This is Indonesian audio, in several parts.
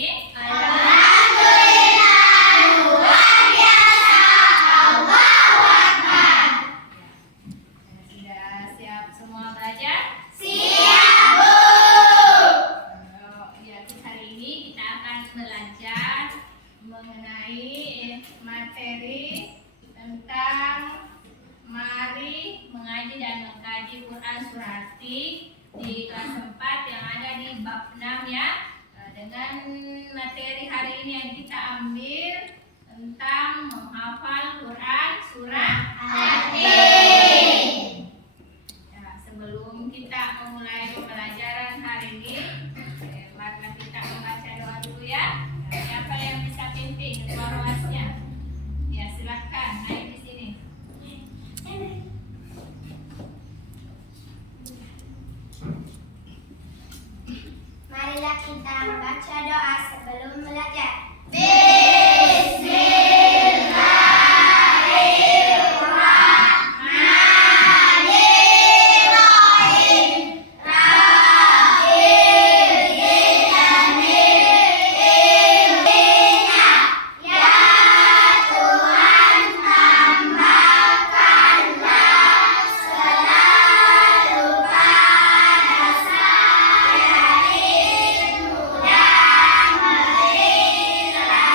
ini? Alhamdulillah, luar biasa. Allahu Akbar. Sudah siap semua belajar? Siap, Bu. Ya, hari ini kita akan belajar mengenai materi tentang mari mengaji dan mengkaji Quran Surati di kelas 4 yang ada di bab 6 ya. Dengan materi hari ini yang kita ambil tentang menghafal Quran surah Al-Fatih. Ya, sebelum kita memulai pembelajaran hari ini, marilah kita membaca doa dulu ya. Siapa yang bisa pimpin keluarwasnya? Ya, silahkan naik di sini. Marilah kita membaca doa sebelum belajar. Bismillahirrahmanirrahim. Rabbil Jamil ya Tuhan, tambahkanlah selalu pada saya ilmu dan berilah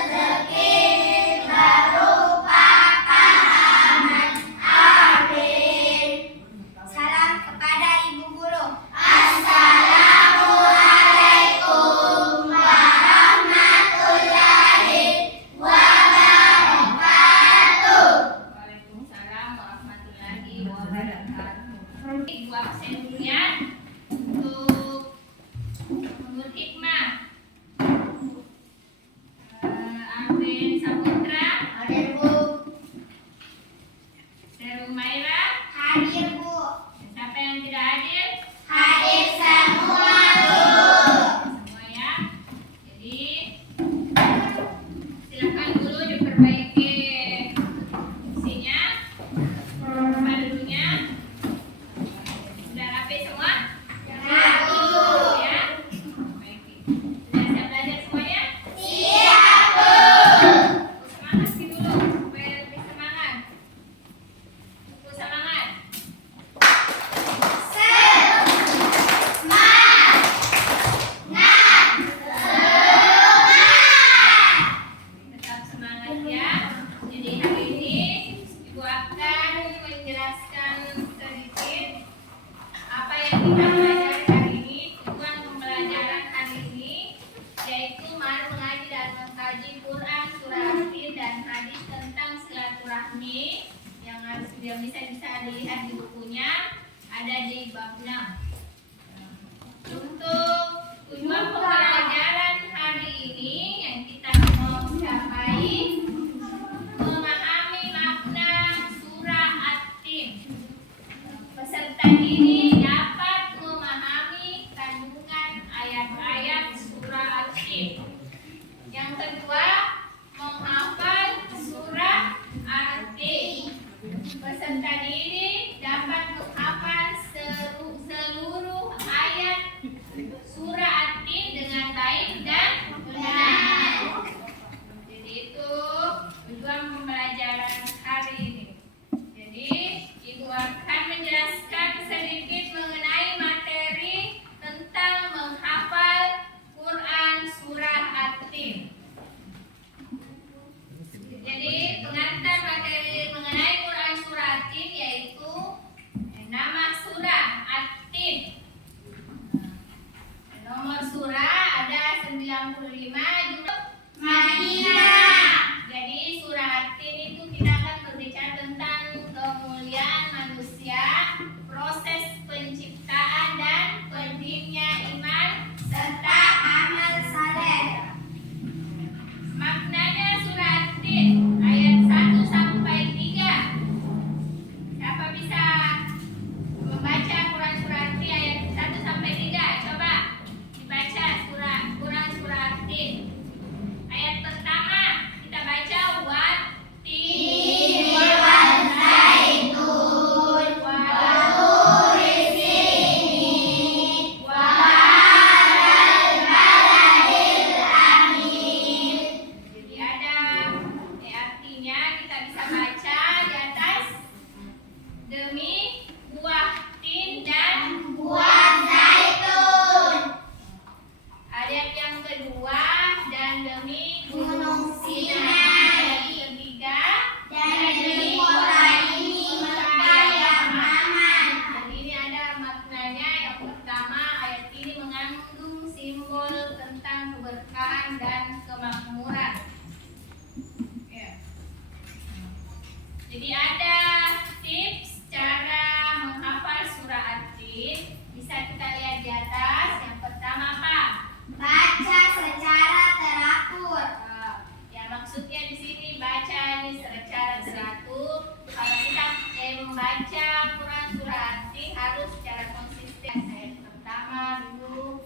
rezeki berupa pahaman. Amin. Salam kepada Ibu Guru. Assalamualaikum warahmatullahi wabarakatuh. Waalaikumsalam warahmatullahi wabarakatuh. Ibu absen dulu ya untuk menurut hikmah. Arvin Saputra, Hadir, Bu. Serumaira, Hadir, Bu. siapa yang tidak hadir? Hadir semua, Bu. Semua ya. Jadi silakan dulu diperbaiki isinya, tempat duduknya. Sudah rapi semua? Rapi, Bu. Ya. Perbaiki. Sudah siap belajar semuanya? Siap, Bu. Semangat sih dulu supaya lebih semangat. Semangat. Tetap semangat ya. Jadi hari ini Ibu akan menjelaskan sedikit apa yang kita pelajari hari ini. Tujuan pembelajaran hari ini yaitu mari mengaji dan mengkaji Quran, surah Al-Fatih dan hadis tentang silaturahmi yang bisa dilihat di bukunya, ada di bab 6. Untuk tujuan pembelajaran hari ini yang kita mau capai memahami makna surah At-Tin. Peserta ini dapat memahami kandungan ayat-ayat surah At-Tin. Yang kedua, menghafal surah At-Tin. Peserta ini dapat menghafal seluruh lagu.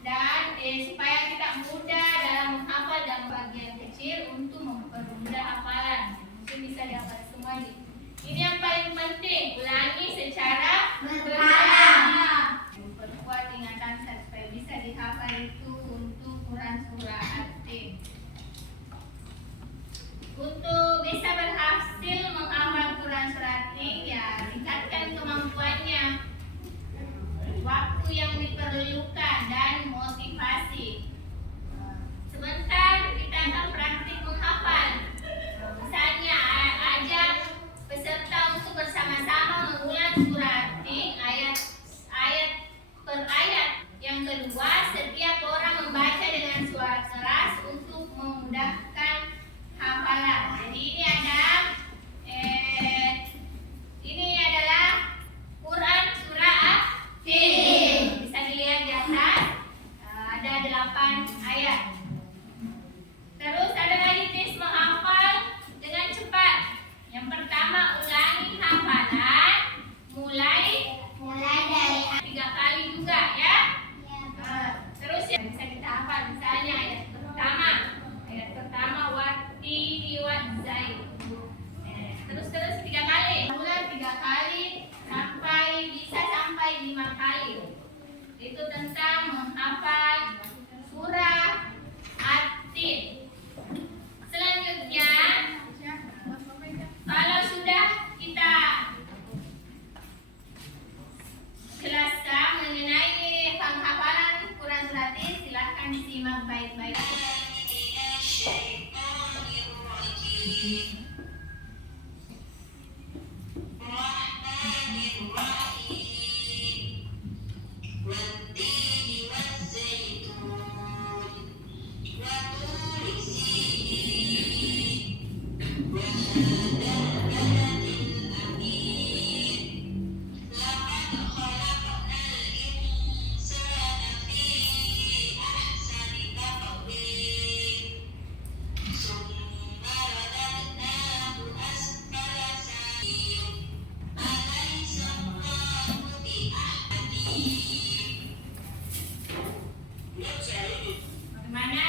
Dan supaya kita mudah dalam menghafal dan bagian kecil untuk mempermudah hafalan. Mungkin bisa dihafal semua nih. Ini yang paling penting, ulangi secara berkala. Memperkuat ingatan supaya bisa dihafal itu untuk Quran surah At-Tin. Untuk bisa berhasil menghafal Quran surah At-Tin, ya tingkatkan kemampuannya, waktu yang diperlukan dan motivasi. Sebentar kita akan praktik menghafal. Misalnya ajak peserta untuk bersama-sama mengulang surah At-Tin ayat per ayat. Yang kedua, setiap orang membaca dengan suara keras untuk memudahkan hafalan. Jadi ini adalah Quran surah At-Tin. Bisa dilihat di atas, ada 8 ayat. Terus ada lagi tes menghafal dengan cepat. Yang pertama, ulangi hafalan mulai dari 3 kali juga ya. Terus ya bisa kita hafal, misalnya ayat pertama watini wazzaitun. Terus 3 kali. Ulang 3 kali sampai 5 kali. Itu tentang menghafal surah At-Tin. Selanjutnya, kalau sudah kita jelaskan mengenai penghafalan Quran surah At-Tin, silakan disimak baik-baik. Bagaimana?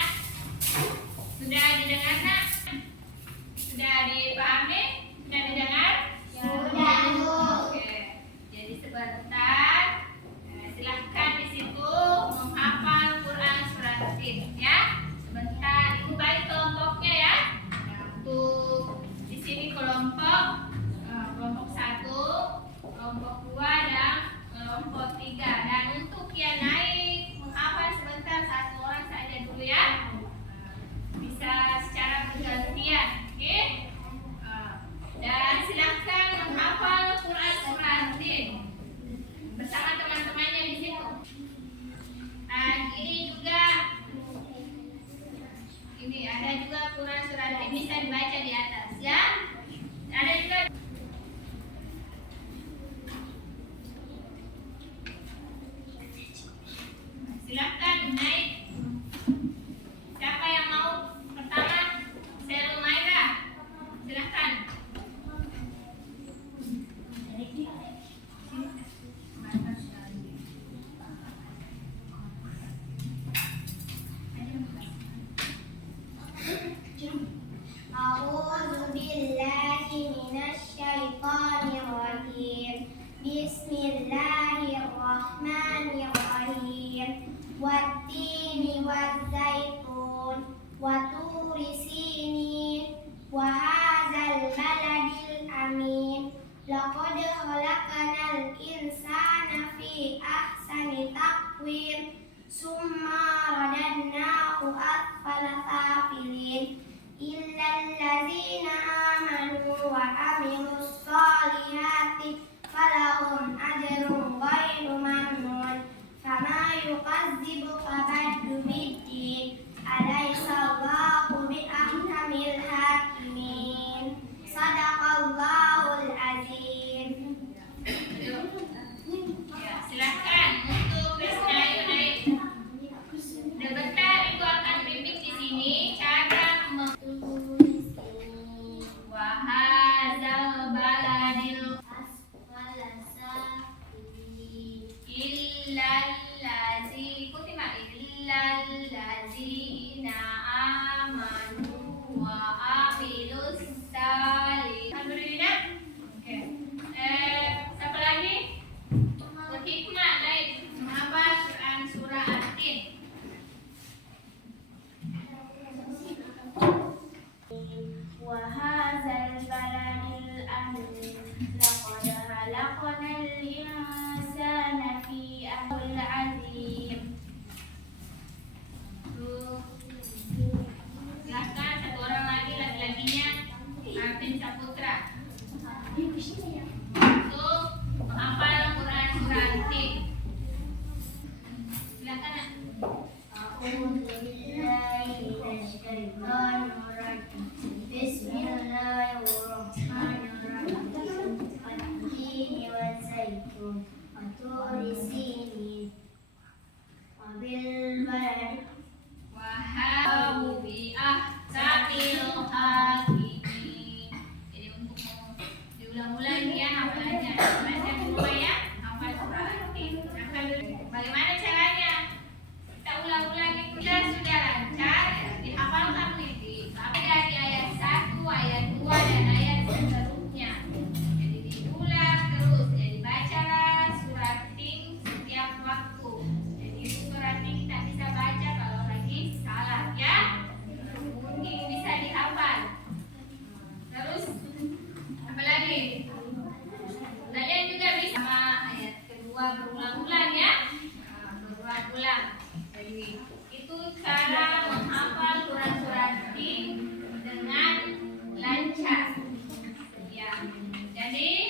Sudah didengar nak? Sudah dipahami? Sudah didengar? Sudah, Bu. Oke. Jadi sebentar, silahkan di situ menghafal Quran surah At-Tin ya. Sebentar, Ibu balik kelompoknya ya. Untuk di sini kelompok 1, kelompok 2 dan kelompok 3. Dan untuk yang naik menghafal sebentar, 1 orang saja dulu ya. Bisa secara bergantian, oke? Dan silahkan menghafal Quran surah At-Tin bersama teman-temannya di situ. Dan ini ada juga Quran surah At-Tin, bisa dibaca di atas ya. Ada juga. Silahkan naik. Siapa yang mau pertama? Serul Maira. Silahkan. A'udzu billahi minasy syaithanir rajim. Bismillahirrahmanirrahim. Wattini wazzaitun wa turi sinin wa hadzal baladil amin. Laqad khalaqnal insana fi ahsani taqwim. Summa radadnahu asfala safilin. Illal ladzina amanu wa amilus solihati falahum ajrun ghairu mamnun. Kama yukadzibuka ba'du biddin. Alaihissallahu bi'ahkamil hakimin. Sadaqallahul azim. Ya, silahkan untuk Krisna, ayo naik. Sebentar, Ibu akan bimbing di sini cara wahadzal baladil illa illallazina amanu wa amilus salih. Alhamdulillah. Oke. Siapa lagi? Hikmah lain menghafal Quran surah At-Tin. Wa hadzal baladil amin laqad khalaqnal insana fi ahwal azim. Tuh. Silakan satu orang lagi laki-lakinya Arvin Saputra. Untuk menghafal Quran surah At-Tin. Silakan Nak. Bismillahirrahmanirrahim. Wat-tini waz-zaitun wa-turi sinin wa bil balad Wahabu bi ahsanil hakimin. Jadi untuk diulang-ulang ya hafalannya. Baca dulu ya, hafal surah At-Tin. Bagaimana caranya? Kita ulang-ulang itu sudah lancar, dihafalkan nih. Sampai dari ayat 1, ayat 2 dan ayat seterusnya. Jadi diulang terus. Jadi bacalah surah At-Tin setiap waktu. Jadi surah At-Tin kita bisa baca kalau lagi salah ya. Mungkin bisa dihafal. Terus apa lagi? Kalian juga bisa sama ayat kedua berulang-ulang ya. Berulang-ulang. Jadi itu cara menghafal Quran surah At-Tin dengan lancar. Ya. Jadi